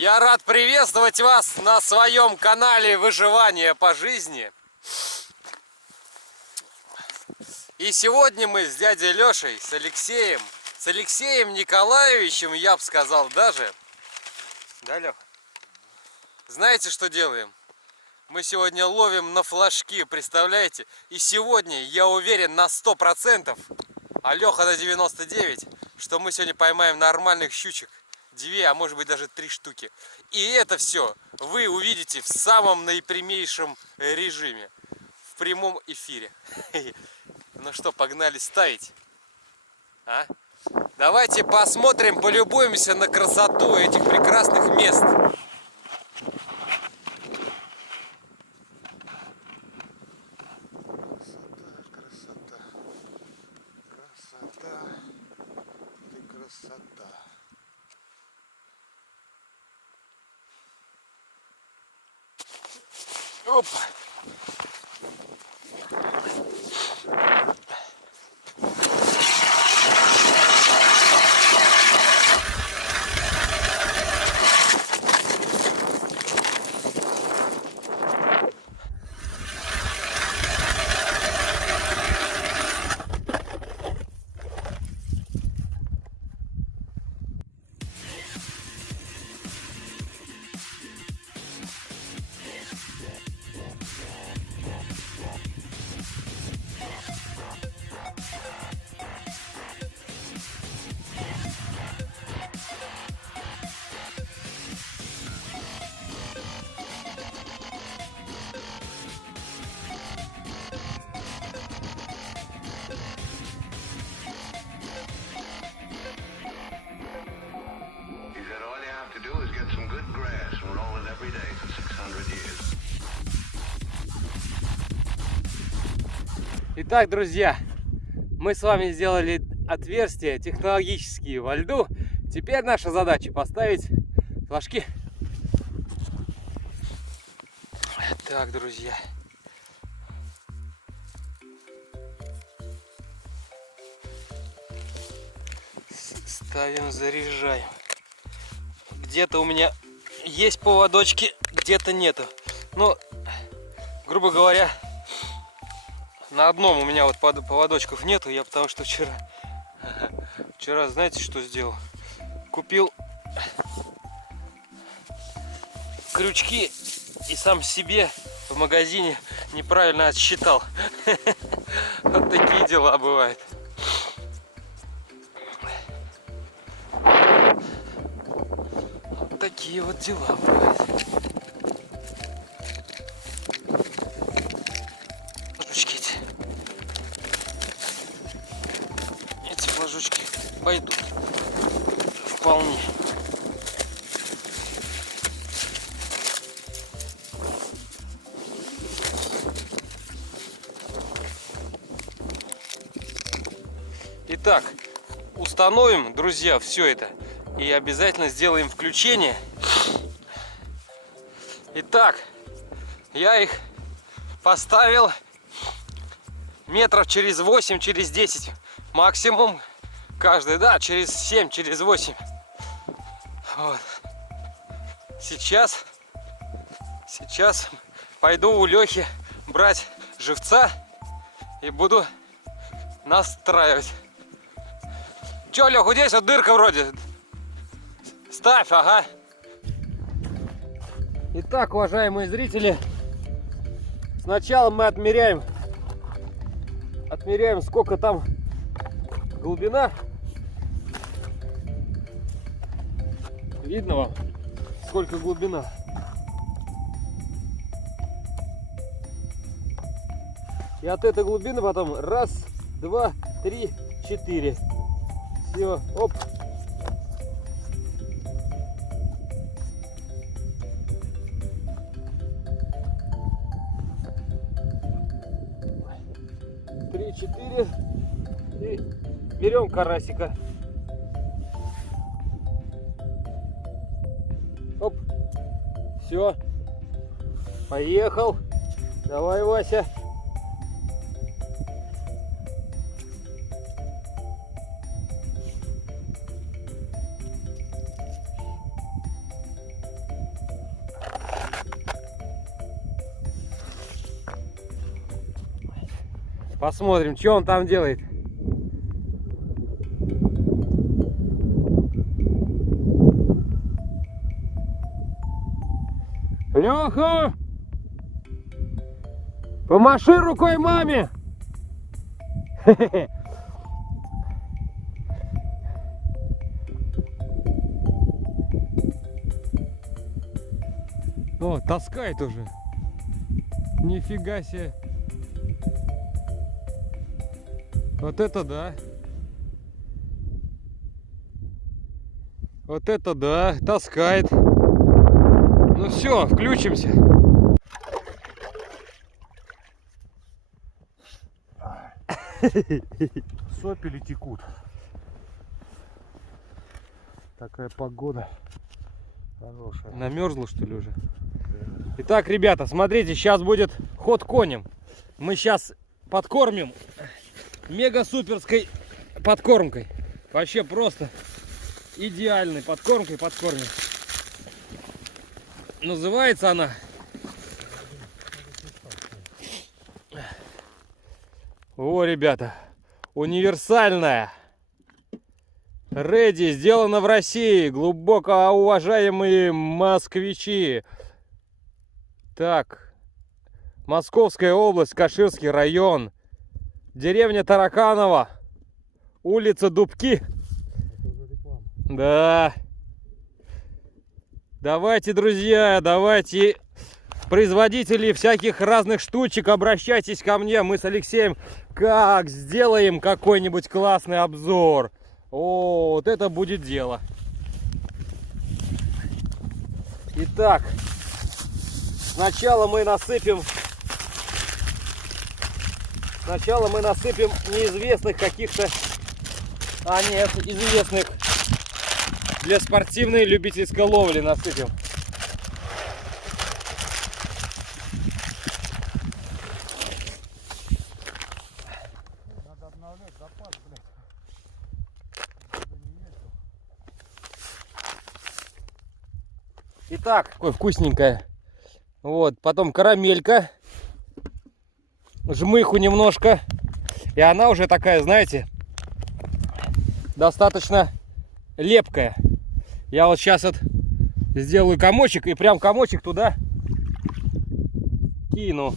Я рад приветствовать вас на своем канале «Выживание по жизни». И сегодня мы с дядей Лешей, с Алексеем Николаевичем, я бы сказал даже. Да, Леха? Знаете, что делаем? Мы сегодня ловим на флажки, представляете? И сегодня, я уверен на 100%, а Леха на 99%, что мы сегодня поймаем нормальных щучек. 2, а может быть даже 3 штуки. И это все вы увидите в самом наипрямейшем режиме. В прямом эфире. Ну что, погнали ставить? А? Давайте посмотрим, полюбуемся на красоту этих прекрасных мест. Красота. Опа. Итак, друзья, мы с вами сделали отверстия технологические во льду. Теперь наша задача поставить флажки. Так, друзья. Ставим, заряжаем. Где-то у меня есть поводочки, где-то нету. Но, грубо говоря, на одном у меня вот поводочков нету. Я потому что вчера, знаете, что сделал? Купил крючки и сам себе в магазине неправильно отсчитал. Вот такие дела бывают. Вот такие вот дела бывают. Флажочки пойдут вполне. Итак, установим, друзья, все это и обязательно сделаем включение. Итак, я их поставил метров через 8, через 10 максимум. Каждый, да, через 7, через 8. Вот. Сейчас пойду у Лехи брать живца и буду настраивать. Че, Лех, вот здесь вот дырка вроде. Ставь, ага. Итак, уважаемые зрители, сначала мы отмеряем, сколько там глубина. Видно вам, сколько глубина? И от этой глубины потом 1, 2, 3, 4. Все, оп. Три, 4. И берем карасика. Оп. Все. Поехал. Давай, Вася. Посмотрим, что он там делает. Леха! Помаши рукой маме! О, таскает уже. Нифига себе. Вот это да. Вот это да, таскает. Ну все, включимся. Сопели текут. Такая погода хорошая. Намерзло, что ли, уже? Итак, ребята, смотрите, сейчас будет ход конем. Мы сейчас подкормим мега-суперской подкормкой. Вообще просто идеальной подкормкой подкормим. Называется она... О, ребята, универсальная. Ready, сделано в России. Глубоко уважаемые москвичи. Так, Московская область, Каширский район, деревня Тараканово, улица Дубки. Да. Давайте, друзья, давайте, производители всяких разных штучек, обращайтесь ко мне. Мы с Алексеем как сделаем какой-нибудь классный обзор. О, вот это будет дело. Итак, сначала мы насыпем неизвестных каких-то, а нет, известных. Для спортивной любительской ловли насыпем. Надо обновлять запас, блядь. Итак, такое вкусненькое. Вот, потом карамелька. Жмыху немножко. И она уже такая, знаете, достаточно лепкая. Я вот сейчас вот сделаю комочек и прям комочек туда кину.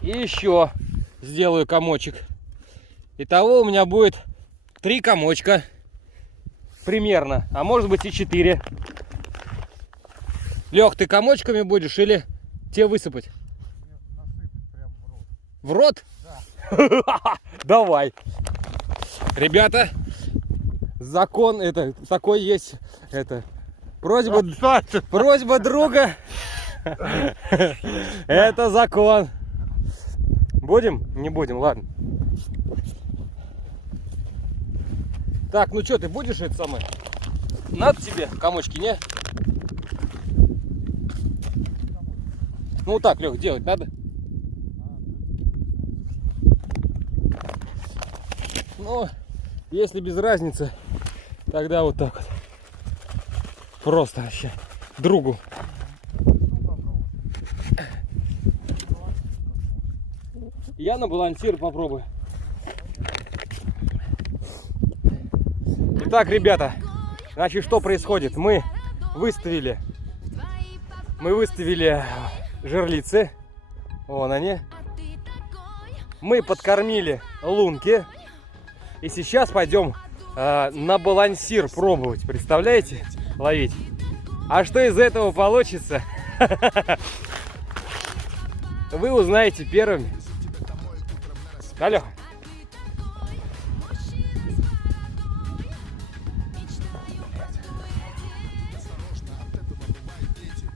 И еще сделаю комочек. Итого у меня будет 3 комочка. Примерно. А может быть и 4. Лех, ты комочками будешь или тебе высыпать? Насыпать прям в рот. В рот? Да. Давай. Ребята, закон это такой есть. Это просьба друга. Это закон. Будем? Не будем, ладно. Так, ну что, ты будешь это самое? Надо тебе комочки, не? Ну вот так, Лех, делать надо? Ну, если без разницы, тогда вот так вот. Просто вообще другу. Я на балансир попробую. Итак, ребята, значит, что происходит? Мы выставили жерлицы. Вон они. Мы подкормили лунки. И сейчас пойдем на балансир пробовать. Представляете? Ловить. А что из этого получится? Вы узнаете первыми. Алло.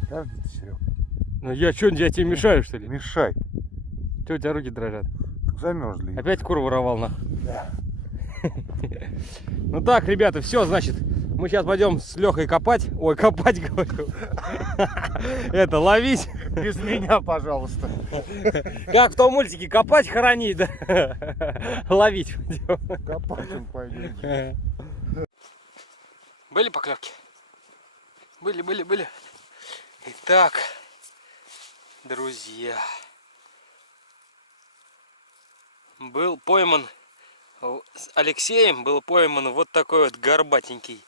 Подожди ты, Серег. Ну я что, я тебе мешаю, что ли? Мешай. Что у тебя руки дрожат? Так замерзли. Опять кур воровал, на. Да. Ну так, ребята, все, значит, мы сейчас пойдем с Лехой копать. Ой, копать, говорю. Это, ловить. Без меня, пожалуйста. Как в том мультике, копать, хоронить, да? Ловить пойдем. Копать пойдем. Были поклевки? Были. Итак, друзья. был пойман с Алексеем, был пойман вот такой вот горбатенький.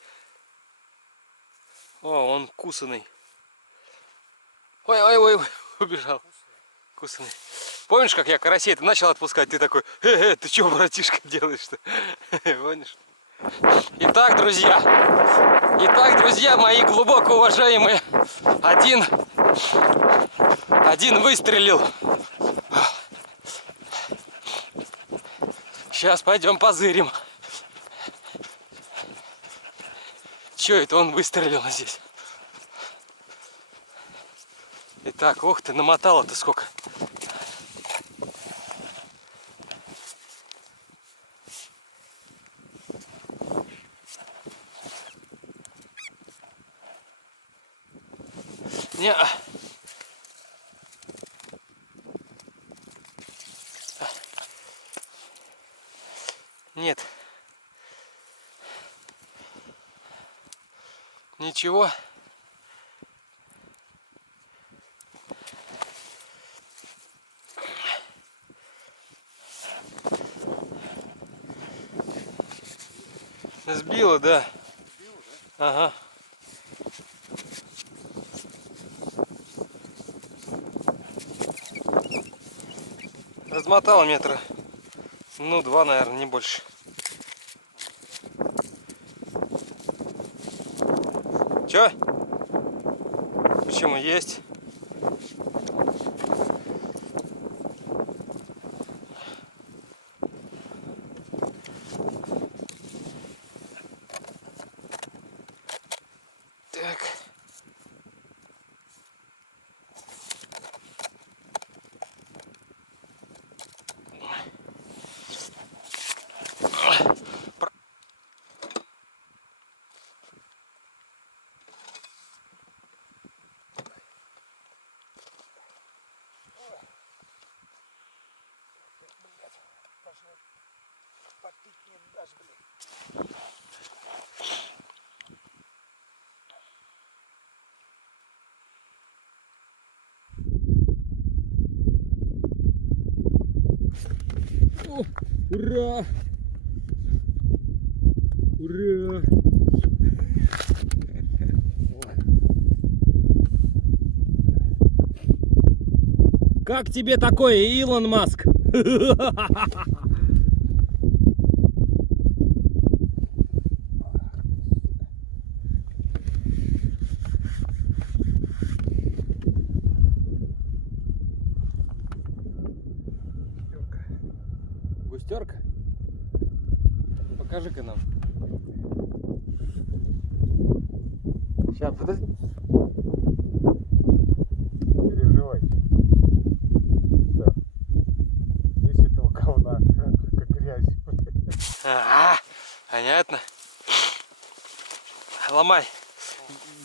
О, он кусаный. Ой, убежал. Кусаный. Помнишь, как я карасей-то начал отпускать? Ты такой, ты что, братишка, делаешь-то? Помнишь? Итак, друзья, мои глубоко уважаемые, один выстрелил. Сейчас пойдем позырим. Че это он выстрелил здесь? Итак, ух ты, намотало-то сколько. Не. Нет. Ничего. Сбило, да. Ага. Размотало метра, ну, 2, наверное, не больше. Чё? Почему есть? Так. О, ура! Ура! Как тебе такое, Илон Маск? Густерка? Покажи-ка нам. Сейчас, подожди. Переживайте. Да. Здесь этого говна, как грязь. Ага, понятно. Ломай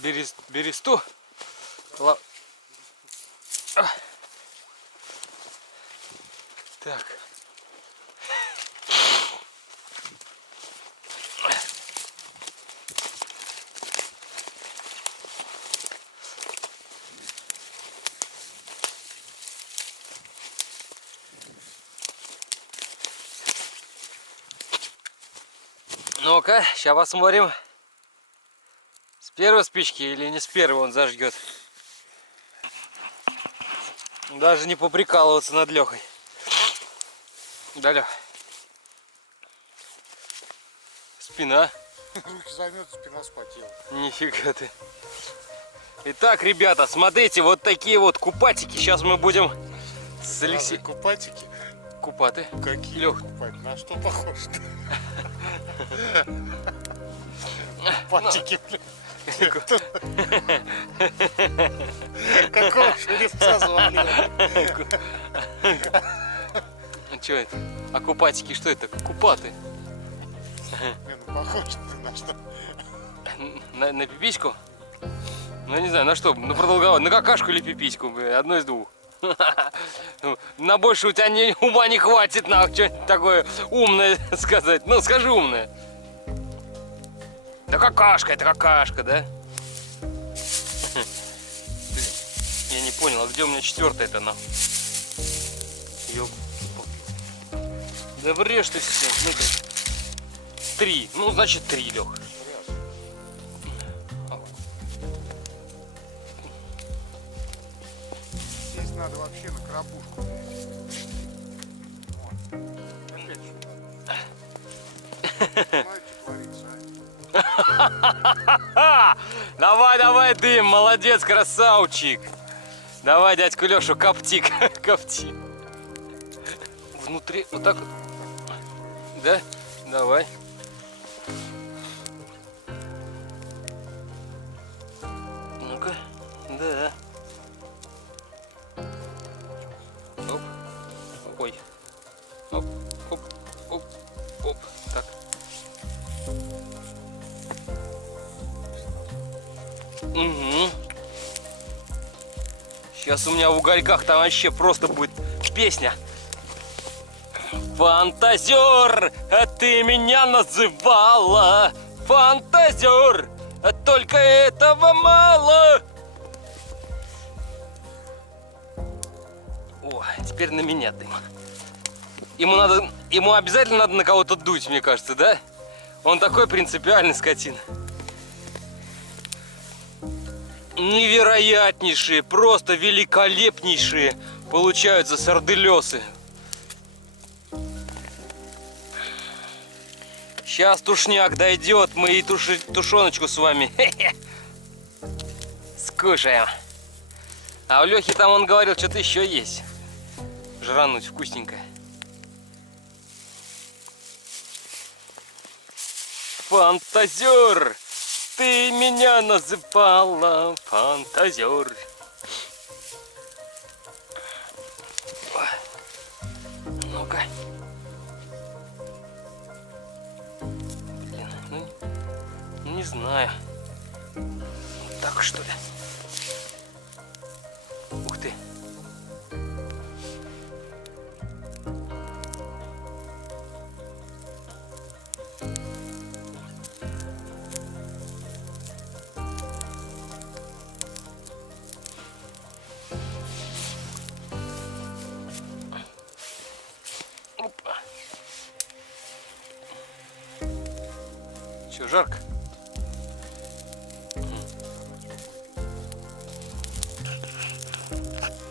бересту. Так. Ну-ка, сейчас посмотрим, с первой спички или не с первой он зажгет. Даже не поприкалываться над Лехой. Да, Лех. Спина. Руки замет, спина спотела. Нифига ты. Итак, ребята, смотрите, вот такие вот купатики. Сейчас мы будем с Алексеем. Купатики? Купаты. Какие? Лех. Купатики? На что похож-то? Купатики, блин. Какого жеребца завалил? Что это? А купатики что это? Купаты. Не, ну похож ты на что? На пипиську? Ну, я не знаю, на что? На продолговатую, на какашку или пипиську? Одно из двух. На больше у тебя ума не хватит, на что-нибудь такое умное сказать. Ну, скажи умное. Да какашка, это какашка, да? Я не понял, а где у меня четвертая-то она? Да врешь ты все. Ну-ка. 3. Ну, значит 3, Лех. Здесь надо вообще на крабушку. Вот. Опять что-то. Знаете, творится, а? Давай, давай, дым, молодец, красавчик. Давай, дядьку Лешу, копти, копти. Внутри, вот так вот. Да? Давай. Ну-ка, да. Оп. Ой. Оп, оп, оп, оп. Так. Угу. Сейчас у меня в угольках там вообще просто будет песня. Фантазер, а ты меня называла. Фантазер, а только этого мало. О, теперь на меня дым. Ему обязательно надо на кого-то дуть, мне кажется, да? Он такой принципиальный скотина. Невероятнейшие, просто великолепнейшие получаются сарделесы. Сейчас тушняк дойдет, мы и тушеночку с вами скушаем. А у Лехи там он говорил, что-то еще есть. Жрануть вкусненько. Фантазер, ты меня называла, фантазер. Ну-ка. Блин, ну не знаю. Вот так что ли? Ух ты. Опа. Че, жарко?